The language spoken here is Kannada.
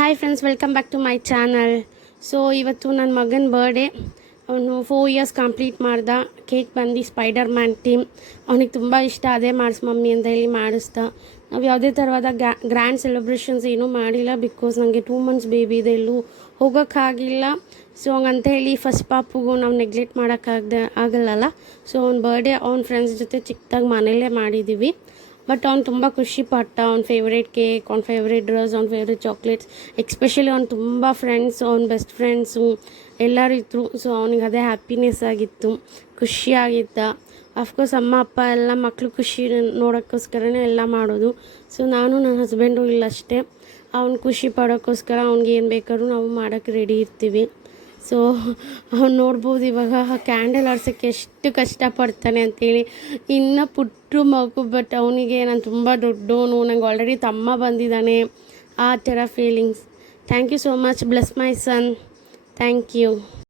Hi friends, welcome back to my channel. So ಇವತ್ತು ನನ್ನ ಮಗನ ಬರ್ಡೇ. ಅವನು 4 ಇಯರ್ಸ್ ಕಂಪ್ಲೀಟ್ ಮಾಡ್ದ. ಕೇಕ್ ಬಂದು ಸ್ಪೈಡರ್ ಮ್ಯಾನ್ ಥೀಮ್. ಅವನಿಗೆ ತುಂಬ ಇಷ್ಟ. ಅದೇ ಮಾಡಿಸ್ ಮಮ್ಮಿ ಅಂತ ಹೇಳಿ ಮಾಡಿಸ್ದ. ನಾವು ಯಾವುದೇ ಥರವಾದ ಗ್ರ್ಯಾಂಡ್ ಸೆಲೆಬ್ರೇಷನ್ಸ್ ಏನೂ ಮಾಡಿಲ್ಲ, ಬಿಕಾಸ್ ನನಗೆ 2 ಮಂತ್ಸ್ ಬೇಬಿ ಇದೆ, ಎಲ್ಲೂ ಹೋಗೋಕ್ಕಾಗಿಲ್ಲ. ಸೊ ಹಂಗಂತ ಹೇಳಿ ಫಸ್ಟ್ ಪಾಪುಗೂ ನಾವು ನೆಗ್ಲೆಕ್ಟ್ ಆಗಲ್ಲಲ್ಲ. ಸೊ ಅವ್ನ ಬರ್ಡೇ ಅವ್ನ ಫ್ರೆಂಡ್ಸ್ ಜೊತೆ ಚಿಕ್ಕದಾಗಿ ಮನೆಯಲ್ಲೇ ಮಾಡಿದ್ದೀವಿ. ಬಟ್ ಅವ್ನು ತುಂಬ ಖುಷಿ ಪಟ್ಟ. ಅವ್ನ ಫೇವ್ರೇಟ್ ಕೇಕ್, ಅವ್ನ ಫೇವ್ರೇಟ್ ಡ್ರೆಸ್, ಅವ್ನ ಫೇವ್ರೇಟ್ ಚಾಕ್ಲೇಟ್ಸ್, ಎಕ್ಸ್ಪೆಷಲಿ ಅವ್ನು ತುಂಬ ಫ್ರೆಂಡ್ಸ್, ಅವ್ನ ಬೆಸ್ಟ್ ಫ್ರೆಂಡ್ಸು ಎಲ್ಲರೂ ಇದ್ದರು. ಸೊ ಅವ್ನಿಗೆ ಅದೇ ಹ್ಯಾಪಿನೆಸ್ ಆಗಿತ್ತು, ಖುಷಿಯಾಗಿದ್ದ. ಅಫ್ಕೋರ್ಸ್ ಅಮ್ಮ ಅಪ್ಪ ಎಲ್ಲ ಮಕ್ಕಳು ಖುಷಿ ನೋಡೋಕ್ಕೋಸ್ಕರನೇ ಎಲ್ಲ ಮಾಡೋದು. ಸೊ ನಾನು ನನ್ನ ಹಸ್ಬೆಂಡು ಇಲ್ಲಷ್ಟೇ, ಅವ್ನು ಖುಷಿ ಪಡೋಕ್ಕೋಸ್ಕರ ಅವ್ನಿಗೆ ಏನು ಬೇಕಾದ್ರೂ ನಾವು ಮಾಡೋಕ್ಕೆ ರೆಡಿ ಇರ್ತೀವಿ. ಸೊ ಅವ್ನು ನೋಡ್ಬೋದು ಇವಾಗ ಕ್ಯಾಂಡಲ್ ಆಡ್ಸೋಕ್ಕೆ ಎಷ್ಟು ಕಷ್ಟಪಡ್ತಾನೆ ಅಂತೇಳಿ. ಇನ್ನೂ ಪುಟ್ಟ ಮಗು, ಬಟ್ ಅವನಿಗೆ ನಾನು ತುಂಬ ದೊಡ್ಡವನು, ನಂಗೆ ಆಲ್ರೆಡಿ ತಮ್ಮ ಬಂದಿದ್ದಾನೆ, ಆ ಥರ feelings. Thank you so much. Bless my son. Thank you.